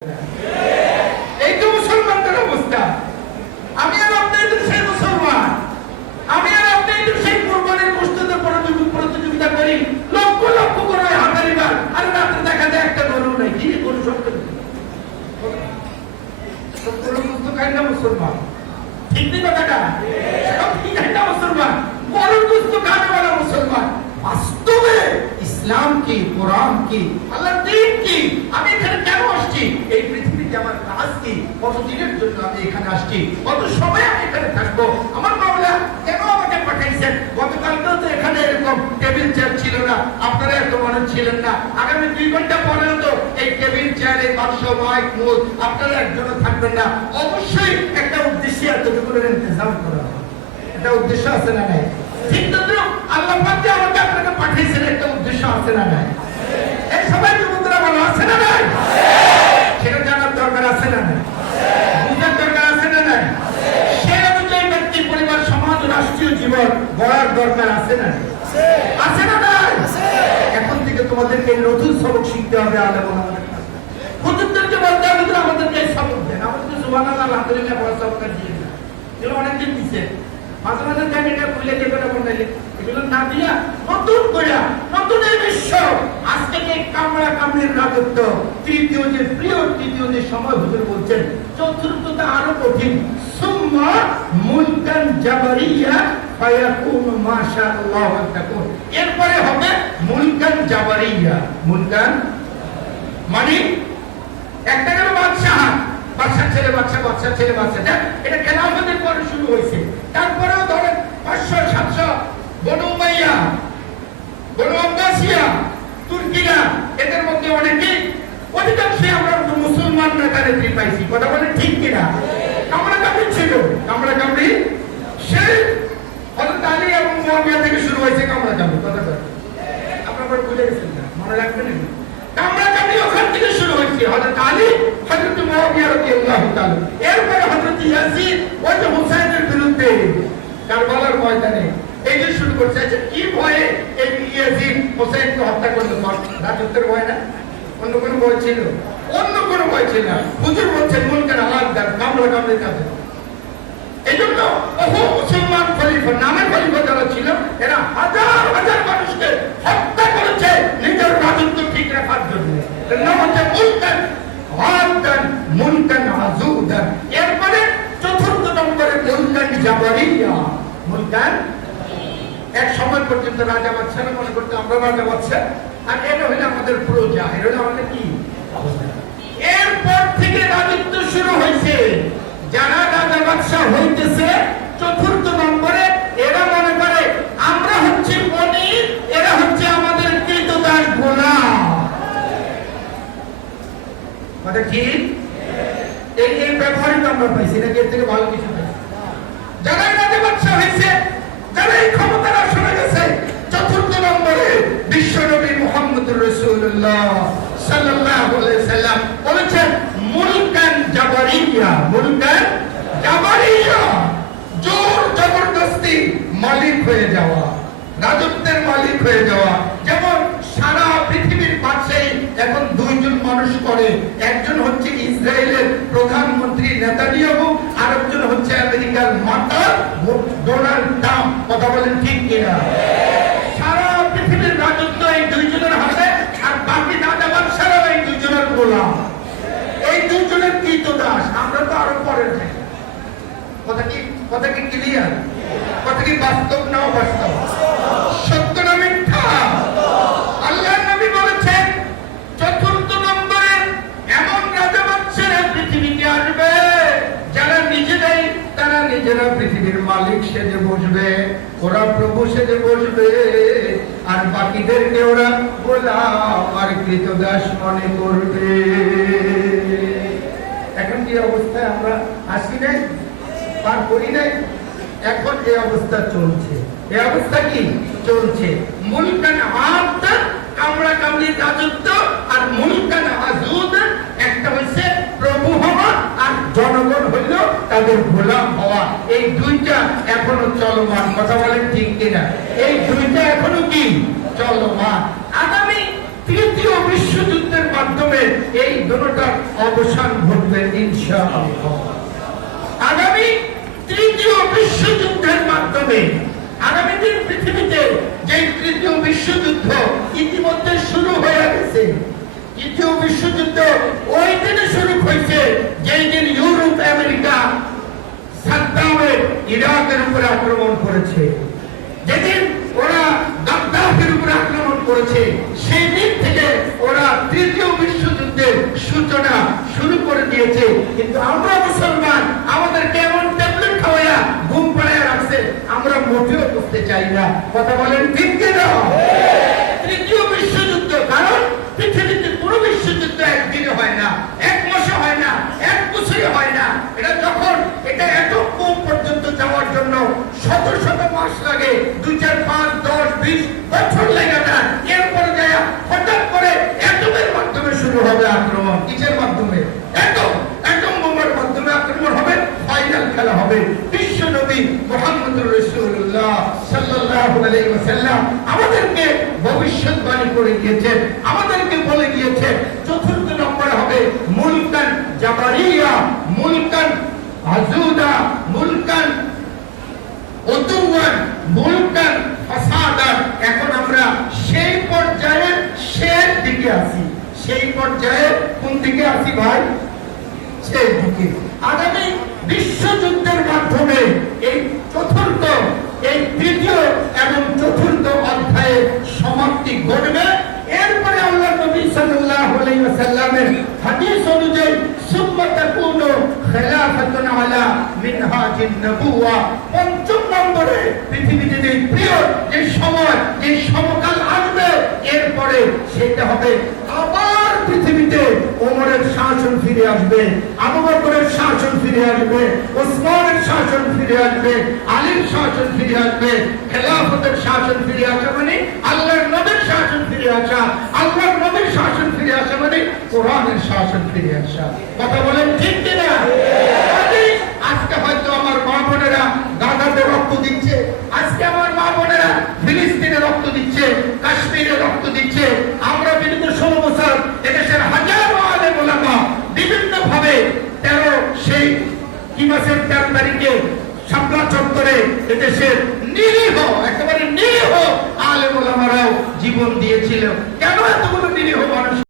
এই তো মুসলমানদের অবস্থা। আমি আর আপনি তো সেই মুসলমান, আমি আর আপনি তো সেই কোরবানির গোশতের প্রতিযোগিতা করি, লক্ষ লক্ষ করে হাজারি বার, আর রাতে দেখা যায় একটা গরু নাই। কি গরু সব গরু গোশত খাই না মুসলমান, ঠিক নেই কথাটা? সব কি খাই না মুসলমান, গরুর গোশত খাবে বলা মুসলমান। বাস্তবে ইসলাম কি, কোরআন কি, আল্লাহর দ্বীন কি, আমি এখানে কেন আসছি, এই পৃথিবীতে আমার কাজ কি, কতদিনের জন্য আমি এখানে আসছি, কত সময় আমি এখানে থাকবো, আমার মাওলা কেন আমাকে পাঠাইছেন। গতকালকেও তো এখানে এরকম টেবিল চেয়ার ছিল না, আপনারা এত মনে ছিলেন না। আগামী 2 ঘন্টা পরেও তো এই টেবিল চেয়ার, এই বাক্স, মাইক, মুখ আপনারা একজনও থাকবেন না। অবশ্যই একটা উদ্দেশ্যে এতটুকুর ইন্তজাম করা হবে, একটা উদ্দেশ্য আছে না নাই? ঠিক তো আল্লাহ পাক যে আমাকে আপনাকে পাঠিয়েছেন, একটা উদ্দেশ্য আছে না নাই? এই সবাই যুবকরা বলো, আছে না নাই? সেটা জানার দরকার আছে না নাই? বুঝার দরকার আছে না নাই? সেই অনুযায়ী ব্যক্তি, পরিবার, সমাজ, রাষ্ট্রীয় জীবন গড়ার দরকার আছে না নাই? আছে না নাই? এখন থেকে তোমাদেরকে নতুন সবক শিখতে হবে। আলেম হুজুরদেরকে বলতে হবে আমাদেরকে এই সবক দেন। আমাদেরকে সুবহানাল্লাহ আলহামদুলিল্লাহ বড় সবক দিয়ে না, এগুলো অনেকদিন দিচ্ছে। মাঝে মাঝে জায়গাটা খুলে দেবে বললে এগুলো না দিয়া নতুন করে নতুন এই বিশ্ব আজকে যে কামড়া কামড়ির রাজত্ব, তৃতীয় যে প্রিয়, তৃতীয় যে সময় হুজুর বলছেন, চতুর্থটা আরো কঠিন। সুম্মা মুলকান জাবারিয়া ফায়াকুনু মাশাআল্লাহ তাকুন। এরপরে হবে মুলকান জাবারিয়া। মুলকান মানে একটা গেল বাদশাহ, বাদশার ছেলে বাদশা, বাদশার ছেলে বাদশা, এটা খেলাফতের পরে শুরু হয়েছে। তারপরেও ধরেন 500-700 বনু উমাইয়া, বনু আব্বাসিয়া, তুর্কিরা, এদের মধ্যে অনেকে, অধিকাংশই আমরা মুসলমান নেতানেত্রী পাইছি। কথা বলে ঠিক কিনা? কামড়া কামড়ি ছিল, কামড়া কামড়ি সেই হযরত আলী এবং মুয়াবিয়া থেকে শুরু হয়েছে কামড়া কামড়ি। কথা বলে আপনারা বুঝে গেছেন না? মনে রাখবেন না? কামড়া কামড়ি ওখান থেকে শুরু হয়েছে, হযরত আলী, হযরত মুয়াবিয়া রাদিয়াল্লাহু তাআলা। এরপরে হযরত ইয়াজিদ ওই যে হুসাইনের বিরুদ্ধে কারবালার ময়দানে এই যে শুরু করছে। কি ভয়ে এই ইয়াজিদ হুসাইনকে হত্যা করলো? রাজত্বের ভয় না? অন্য কোনো ভয় ছিল? অন্য কোনো ভয় ছিল না। হুজুর বলছেন মুলকান আলাদার, কামড়া কামড়ির কাছে। এই জন্য বহু মুসলমান খলিফা, নামের খলিফা যারা ছিল, এরা হাজার হাজার মানুষকে হত্যা করেছে নিজের রাজত্ব ঠিক রাখার জন্য। এর নাম হচ্ছে মুলকান আলাদার, মুলকান আজুদার। এরপরে চতুর্থ নম্বরে মুলকান জাবারিয়া। মুলকান এক সময় পর্যন্ত রাজা বাদশাহ মনে করতে আমরা রাজা বাদশাহ, আর এটা হইলে আমাদের প্রজা, এটা হইলে আমাদের কি। এরপর থেকে রাজত্ব শুরু হয়েছে। যারা রাজা বাদশাহ হইতেছে চতুর্থ নম্বরে, এরা মনে করে আমরা হচ্ছে বনি, এরা হচ্ছে আমাদের কৃতদাস গোলাম। কথা ঠিক? এই ব্যবহারিক আমরা পাইছি নাকি? এর থেকে ভালো কিছু পাইছি? যারা রাজা বাদশাহ হয়েছে, যারা এই ক্ষমতার আসনে গেছে, চতুর্থ নম্বরে বিশ্বনবী মুহাম্মদুর রাসূলুল্লাহ সাল্লাল্লাহু আলাইহি সাল্লাম বলেছেন মুলকান জাবারিয়া। মুলকান জাবারিয়া, জোর জবরদস্তি মালিক হয়ে যাওয়া, রাজত্বের মালিক হয়ে যাওয়া। যেমন সারা পৃথিবীর বাদশাহী এখন 2 জন মানুষ করে। একজন হচ্ছে ইসরায়েলের প্রধানমন্ত্রী নেতানিয়াহু, আর একজন হচ্ছে আমেরিকার মাতা ডোনাল্ড ট্রাম্প। কথা বলেন ঠিক কিনা? সারা পৃথিবীর রাজত্ব এই 2 জনের হাতে, আর বাকি রাজা বাদশাহরা এই 2 জনের গোলাম, এই 2 জনের কৃতদাস। আমরা তো আরো পরের থাকি। কথা কি ক্লিয়ার? কথা কি বাস্তব না অবাস্তব? সত্য না মিথ্যা? আল্লাহর নবী বলেছেন চতুর্থ নম্বরে এমন রাজা বাদশাহরা পৃথিবীতে আসবে যারা নিজেরাই, তারা নিজেরা পৃথিবীর মালিক সেজে বসবে, ওরা প্রভু সেজে বসবে, আর বাকিদেরকে ওরা গোলাম আর কৃতদাস মনে করবে। এখন কি অবস্থায় আমরা আসি নাই, পার করি নাই? এখন এই অবস্থা চলছে। এই অবস্থা কি চলছে? মুলকান আদ, কামড়া কামড়ির রাজত্ব, আর মুলকান আজুদ, একটা হচ্ছে প্রভু হওয়া আর জনগণ হইল তাদের গোলাম হওয়া। এই 2টা এখনো চলমান। কথা বলেন ঠিক কিনা? এই 2টা এখনো কি চলমান। আগামী তৃতীয় বিশ্বযুদ্ধের মাধ্যমে এই দুটোটার অবসান ঘটবে ইনশাআল্লাহ। আগামী তৃতীয় বিশ্বযুদ্ধের মাধ্যমে আগামী দিন পৃথিবীতে যে তৃতীয় বিশ্বযুদ্ধ ইতিমধ্যে শুরু হয়ে গেছে। তৃতীয় বিশ্বযুদ্ধ ওই দিনে শুরু হয়েছে যেই দিন ইউরোপ আমেরিকা সাদ্দামের ইরাকের উপরে আক্রমণ করেছে, যেদিন ওরা গাদ্দাফির উপরে আক্রমণ করেছে, সেই দিন থেকে ওরা তৃতীয় বিশ্বযুদ্ধের সূচনা শুরু করে দিয়েছে। কিন্তু আমরা মুসলমান আমাদের কেমন ট্যাবলেট খাওয়াইয়া ঘুম পাড়াইয়া রাখছে আমরা মোটেও বুঝতে চাই না। কথা বলেন ঠিক কিনা? তৃতীয় বিশ্বযুদ্ধ, কারণ পৃথিবীতে কোনো বিশ্বযুদ্ধ একদিনে হয় না, এক মাসে হয় না, এক বছরে হয় না। এটা এত কম পর্যন্ত যাওয়ার জন্য শত শত মাস লাগে, 2, 4, 5, 10, 20 বছর লাগে না। এরপরে যায় হঠাৎ করে অ্যাটমের মাধ্যমে শুরু হবে আক্রমণ। কিসের মাধ্যমে? অ্যাটম বোমার মাধ্যমে আক্রমণ হবে, ফাইনাল খেলা হবে। বিশ্ব নবী মুহাম্মদুর রাসূলুল্লাহ সাল্লাল্লাহু আলাইহি ওয়াসাল্লাম আমাদেরকে ভবিষ্যৎবাণী করে গিয়েছেন, আমাদেরকে বলে গিয়েছেন চতুর্থ নম্বর হবে মুলকান জাবারিয়া, মুলকান আজুদা, মুলকান উতুওয়ান, মুলকান ফাসাদান। এখন আমরা সেই পর্যায়ের শেষ দিকে আছি। সেই পর্যায়ে কোন দিকে আছি ভাই? সেই দিকে। আগামী বিশ্বযুদ্ধের মাধ্যমে এই চতুর্থ, এই তৃতীয় এবং চতুর্থ অধ্যায়ের সমাপ্তি ঘটবে। এরপরে আল্লাহ নবী সাল্লাল্লাহু আলাইহি ওয়াসাল্লামের হাদিস অনুযায়ী সুম্মা তাকুনু খিলাফাতুন আলা মিনহাজিন নবুওয়া, পঞ্চম নম্বরে পৃথিবীতে যে প্রিয় যে সময়, যে সমকাল আসবে, এরপরে সেটা হবে আবার পৃথিবীতে ওমরের শাসন ফিরে আসবে, আবু বকরের শাসন ফিরে আসবে, ওসমানের শাসন ফিরে আসবে, আলীর শাসন ফিরে আসবে। খেলাফতের শাসন ফিরে আসা মানে আল্লাহর নবীর শাসন ফিরে আসা, আল্লাহর নবীর শাসন ফিরে আসা মানে কোরআনের শাসন ফিরে আসা। কথা বলেন ঠিক কিনা? আজকে হয়তো আমার মা বোনেরা গাজাতে রক্ত দিচ্ছে, আজকে আমার মা বোনেরা ফিলিস্তিনে রক্ত দিচ্ছে, কাশ্মীরে রক্ত দিচ্ছে। আমরা বিগত 16 বছর এদেশের হাজারো আলেম ওলামা বিভিন্ন ভাবে 13 তারিখে শাপলা চত্বরে এদেশের নিরীহ, একেবারে নিরীহ আলেম ওলামারাও জীবন দিয়েছিল।